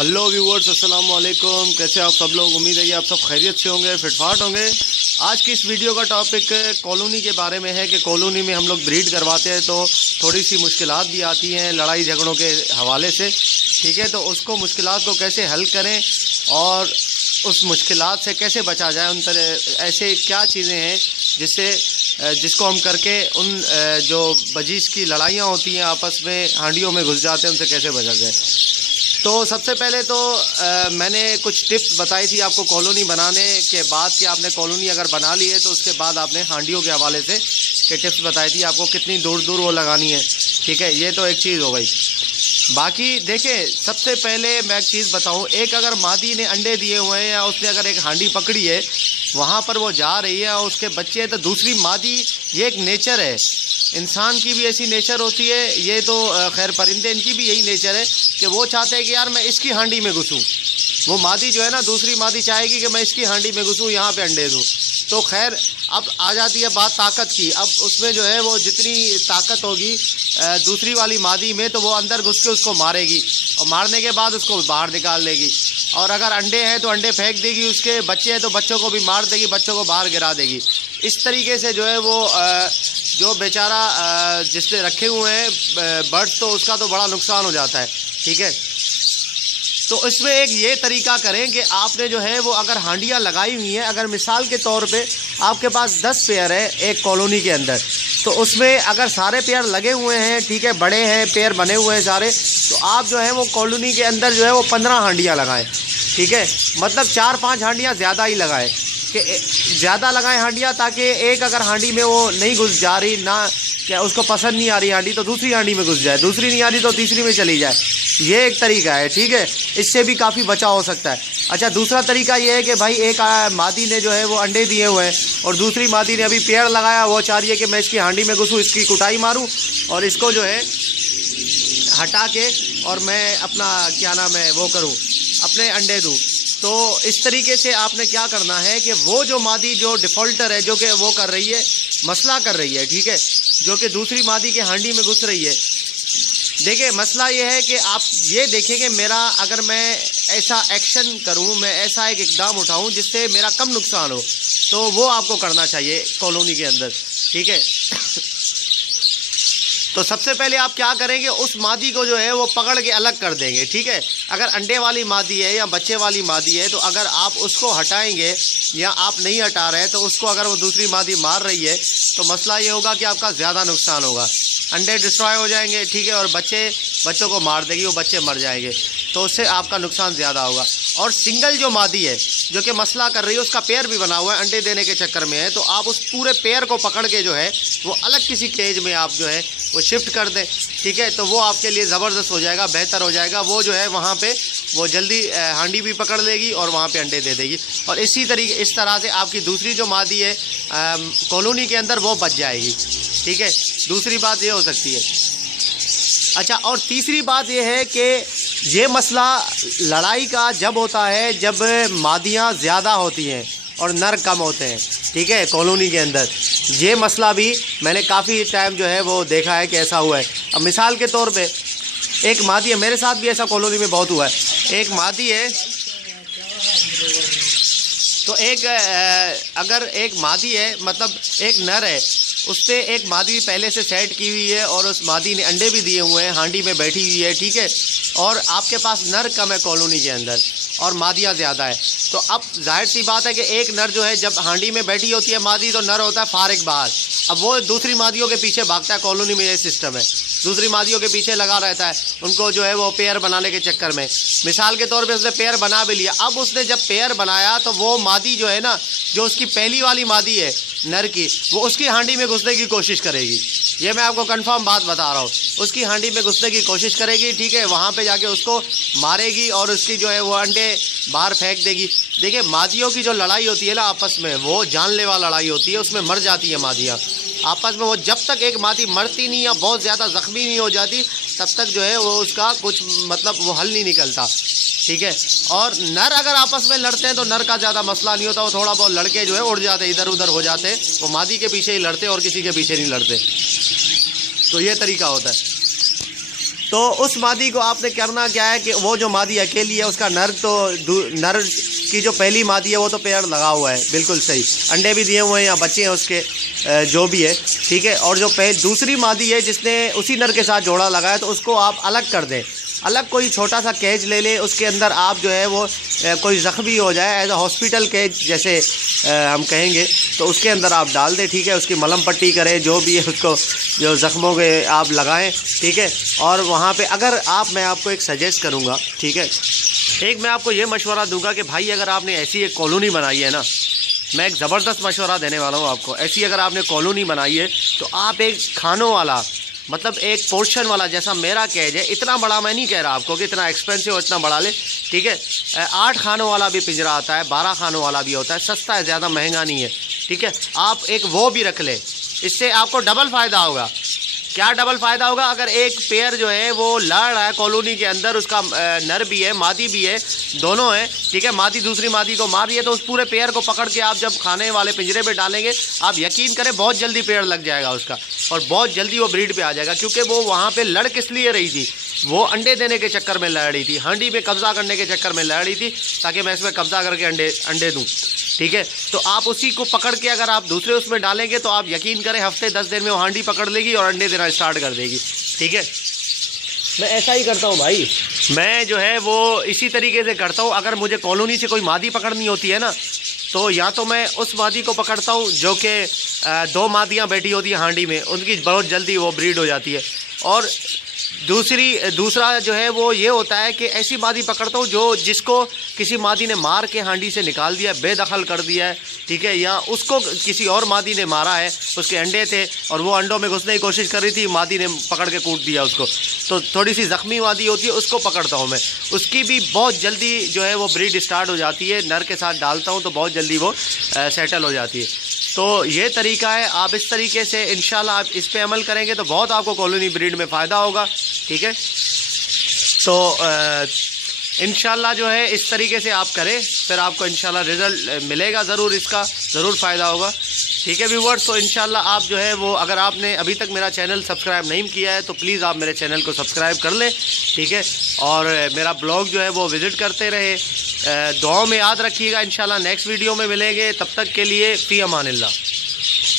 Hello viewers, अस्सलाम वालेकुम। कैसे आप सब लोग? उम्मीद है कि आप सब खैरियत से होंगे, फिटफाट होंगे। आज की इस वीडियो का टॉपिक कॉलोनी के बारे में है कि कॉलोनी में हम लोग ब्रीड करवाते हैं तो थोड़ी सी मुश्किलात भी आती हैं लड़ाई झगड़ों के हवाले से। ठीक है, तो उसको मुश्किलात को कैसे हल करें और उस मुश्किलात से कैसे बचा जाए, उन तरह ऐसे क्या चीज़ें हैं जिसको हम करके उन जो बजीज की लड़ाइयाँ होती हैं आपस में हांडियों में घुस जाते हैं, उनसे कैसे बचा जाए। तो सबसे पहले तो मैंने कुछ टिप्स बताई थी आपको कॉलोनी बनाने के बाद कि आपने कॉलोनी अगर बना ली है तो उसके बाद आपने हांडियों के हवाले से के टिप्स बताई थी आपको कितनी दूर दूर वो लगानी है। ठीक है, ये तो एक चीज़ हो गई। बाकी देखें, सबसे पहले मैं एक चीज़ बताऊं, एक अगर मादी ने अंडे दिए हुए हैं या उसने अगर एक हांडी पकड़ी है, वहाँ पर वो जा रही है और उसके बच्चे हैं, तो दूसरी मादी, ये एक नेचर है। इंसान की भी ऐसी नेचर होती है, ये तो खैर परिंदे इनकी भी यही नेचर है कि वो चाहते हैं कि यार मैं इसकी हांडी में घुसूँ। वो मादी जो है ना, दूसरी मादी चाहेगी कि मैं इसकी हांडी में घुसूँ, यहाँ पे अंडे दूँ। तो खैर अब आ जाती है बात ताकत की। अब उसमें जो है वो जितनी ताकत होगी दूसरी वाली मादी में, तो वो अंदर घुस के उसको मारेगी और मारने के बाद उसको बाहर निकाल लेगी। और अगर अंडे हैं तो अंडे फेंक देगी, उसके बच्चे हैं तो बच्चों को भी मार देगी, बच्चों को बाहर गिरा देगी। इस तरीके से जो है वो जो बेचारा जिसने रखे हुए हैं बर्ड्स, तो उसका तो बड़ा नुकसान हो जाता है। ठीक है, तो इसमें एक ये तरीका करें कि आपने जो है वो अगर हांडियाँ लगाई हुई हैं, अगर मिसाल के तौर पे आपके पास 10 पेयर है एक कॉलोनी के अंदर, तो उसमें अगर सारे पेयर लगे हुए हैं, ठीक है, बड़े हैं, पेयर बने हुए हैं सारे, तो आप जो है वो कॉलोनी के अंदर जो है वो 15 हांडियाँ लगाएं। ठीक है, मतलब 4-5 हांडियाँ ज़्यादा ही लगाएं, कि ज़्यादा लगाएं हांडियाँ, ताकि एक अगर हांडी में वो नहीं घुस जा रही ना, क्या उसको पसंद नहीं आ रही हांडी, तो दूसरी हांडी में घुस जाए, दूसरी नहीं आ रही तो तीसरी में चली जाए। ये एक तरीका है। ठीक है, इससे भी काफ़ी बचाव हो सकता है। अच्छा, दूसरा तरीका ये है कि भाई एक मादी ने जो है वो अंडे दिए हुए हैं और दूसरी मादी ने अभी पेड़ लगाया, वो चाह रही है कि मैं इसकी हांडी में घुसूँ, इसकी कुटाई मारूँ और इसको जो है हटा के और मैं अपना क्या नाम है वो करूँ, अपने अंडे दूँ। तो इस तरीके से आपने क्या करना है कि वो जो मादी जो डिफ़ॉल्टर है, जो कि वो कर रही है, मसला कर रही है, ठीक है, जो कि दूसरी मादी के हांडी में घुस रही है। देखिए, मसला ये है कि आप ये देखें कि मेरा अगर मैं ऐसा एक्शन करूं, मैं ऐसा एक इकदाम उठाऊं जिससे मेरा कम नुकसान हो, तो वो आपको करना चाहिए कॉलोनी के अंदर। ठीक है, तो सबसे पहले आप क्या करेंगे, उस मादी को जो है वो पकड़ के अलग कर देंगे। ठीक है, अगर अंडे वाली मादी है या बच्चे वाली मादी है, तो अगर आप उसको हटाएंगे या आप नहीं हटा रहे, तो उसको अगर वो दूसरी मादी मार रही है, तो मसला ये होगा कि आपका ज़्यादा नुकसान होगा, अंडे डिस्ट्रॉय हो जाएंगे। ठीक है, और बच्चों को मार देगी, वो बच्चे मर जाएंगे, तो उससे आपका नुकसान ज़्यादा होगा। और सिंगल जो मादी है जो कि मसला कर रही है, उसका पेयर भी बना हुआ है, अंडे देने के चक्कर में है, तो आप उस पूरे पेयर को पकड़ के जो है वो अलग किसी केज में आप जो है वो शिफ्ट कर दें। ठीक है, तो वो आपके लिए ज़बरदस्त हो जाएगा, बेहतर हो जाएगा। वो जो है वहाँ पे वो जल्दी हांडी भी पकड़ लेगी और वहाँ पे अंडे दे देगी, और इस तरह से आपकी दूसरी जो मादी है कॉलोनी के अंदर वो बच जाएगी। ठीक है, दूसरी बात ये हो सकती है। अच्छा, और तीसरी बात ये है कि ये मसला लड़ाई का जब होता है जब मादियाँ ज़्यादा होती हैं और नर कम होते हैं। ठीक है, कॉलोनी के अंदर ये मसला भी मैंने काफ़ी टाइम जो है वो देखा है कि ऐसा हुआ है। अब मिसाल के तौर पे एक मादी है, मेरे साथ भी ऐसा कॉलोनी में बहुत हुआ है। एक मादी है तो अगर एक मादी है, मतलब एक नर है, उस पर एक मादी पहले से सेट की हुई है और उस मादी ने अंडे भी दिए हुए हैं, हांडी में बैठी हुई है। ठीक है, और आपके पास नर कम है कॉलोनी के अंदर और मादियाँ ज़्यादा है, तो अब जाहिर सी बात है कि एक नर जो है जब हांडी में बैठी होती है मादी, तो नर होता है फारिग बाहर। अब वो दूसरी मादियों के पीछे भागता है, कॉलोनी में ये सिस्टम है, दूसरी मादियों के पीछे लगा रहता है, उनको जो है वो पेयर बनाने के चक्कर में। मिसाल के तौर पे उसने पेयर बना भी लिया। अब उसने जब पेयर बनाया तो वो मादी जो है ना, जो उसकी पहली वाली मादी है नर की, वो उसकी हांडी में घुसने की कोशिश करेगी। ये मैं आपको कंफर्म बात बता रहा हूँ, उसकी हांडी में घुसने की कोशिश करेगी। ठीक है, वहाँ पे जाके उसको मारेगी और उसकी जो है वो अंडे बाहर फेंक देगी। देखिए, मादियों की जो लड़ाई होती है ना आपस में, वो जानलेवा लड़ाई होती है, उसमें मर जाती है मादियाँ आपस में। वो जब तक एक मादी मरती नहीं या बहुत ज़्यादा ज़ख्मी नहीं हो जाती, तब तक जो है वो उसका कुछ मतलब वो हल नहीं निकलता। ठीक है, और नर अगर आपस में लड़ते हैं तो नर का ज़्यादा मसला नहीं होता, वो थोड़ा बहुत लड़के जो है उड़ जाते, इधर उधर हो जाते, वो मादी के पीछे ही लड़ते और किसी के पीछे नहीं लड़ते। तो ये तरीका होता है। तो उस मादी को आपने करना क्या है कि वो जो मादी अकेली है उसका नर की जो पहली मादी है वो तो पेड़ लगा हुआ है, बिल्कुल सही, अंडे भी दिए हुए हैं या बच्चे हैं उसके, जो भी है, ठीक है। और जो दूसरी मादी है जिसने उसी नर के साथ जोड़ा लगाया, तो उसको आप अलग कर दें, अलग कोई छोटा सा केज ले ले, उसके अंदर आप जो है वो कोई ज़ख्मी हो जाए एज अ हॉस्पिटल केज जैसे हम कहेंगे, तो उसके अंदर आप डाल दें, ठीक है। उसकी मलम पट्टी करें, जो भी है उसको जो ज़ख्मों के आप लगाएं, ठीक है। और वहाँ पे अगर मैं आपको एक सजेस्ट करूँगा, ठीक है, एक मैं आपको ये मशवरा दूंगा कि भाई अगर आपने ऐसी एक कॉलोनी बनाई है ना, मैं एक ज़बरदस्त मशवरा देने वाला हूँ आपको, ऐसी अगर आपने कॉलोनी बनाई है तो आप एक खानों वाला, मतलब एक पोर्शन वाला, जैसा मेरा केज है, इतना बड़ा मैं नहीं कह रहा आपको कि इतना एक्सपेंसिव और इतना बड़ा ले, ठीक है। 8 खानों वाला भी पिंजरा आता है, 12 खानों वाला भी होता है, सस्ता है, ज़्यादा महंगा नहीं है, ठीक है। आप एक वो भी रख ले, इससे आपको डबल फ़ायदा होगा। क्या डबल फ़ायदा होगा? अगर एक पेयर जो है वो लड़ रहा है कॉलोनी के अंदर, उसका नर भी है मादी भी है, दोनों है, ठीक है, मादी दूसरी मादी को मार रही है, तो उस पूरे पेयर को पकड़ के आप जब खाने वाले पिंजरे पे डालेंगे, आप यकीन करें बहुत जल्दी पेड़ लग जाएगा उसका, और बहुत जल्दी वो ब्रीड पे आ जाएगा। क्योंकि वो वहाँ पे लड़ किस लिए रही थी? वो अंडे देने के चक्कर में लड़ रही थी, हांडी में कब्जा करने के चक्कर में लड़ रही थी, ताकि मैं इसमें कब्जा करके अंडे दूँ, ठीक है। तो आप उसी को पकड़ के अगर आप दूसरे उसमें डालेंगे तो आप यकीन करें हफ्ते 10 दिन में वो हांडी पकड़ लेगी और अंडे देना स्टार्ट कर देगी, ठीक है। मैं ऐसा ही करता हूँ भाई, मैं जो है वो इसी तरीके से करता हूँ। अगर मुझे कॉलोनी से कोई मादी पकड़नी होती है ना, तो या तो मैं उस मादी को पकड़ता हूँ जो कि 2 मादियाँ बैठी होती हैं हांडी में, उनकी बहुत जल्दी वो ब्रीड हो जाती है। और दूसरा जो है वो ये होता है कि ऐसी मादी पकड़ता हूँ जिसको किसी मादी ने मार के हांडी से निकाल दिया, बेदखल कर दिया है, ठीक है, या उसको किसी और मादी ने मारा है, उसके अंडे थे और वो अंडों में घुसने की कोशिश कर रही थी, मादी ने पकड़ के कूट दिया उसको, तो थोड़ी सी ज़ख्मी मादी होती है, उसको पकड़ता हूँ मैं। उसकी भी बहुत जल्दी जो है वो ब्रीड स्टार्ट हो जाती है, नर के साथ डालता हूँ तो बहुत जल्दी वो सेटल हो जाती है। तो ये तरीका है, आप इस तरीके से इंशाल्लाह आप इस पे अमल करेंगे तो बहुत आपको कॉलोनी ब्रीड में फ़ायदा होगा, ठीक है। तो इंशाल्लाह जो है इस तरीके से आप करें, फिर आपको इंशाल्लाह रिज़ल्ट मिलेगा, ज़रूर इसका ज़रूर फ़ायदा होगा, ठीक है व्यूअर्स। तो इंशाल्लाह आप जो है वो, अगर आपने अभी तक मेरा चैनल सब्सक्राइब नहीं किया है तो प्लीज़ आप मेरे चैनल को सब्सक्राइब कर लें, ठीक है। और मेरा ब्लॉग जो है वो विज़िट करते रहे, दुआओं में याद रखिएगा। इंशाल्लाह नेक्स्ट वीडियो में मिलेंगे, तब तक के लिए फ़ी अमानिल्लाह।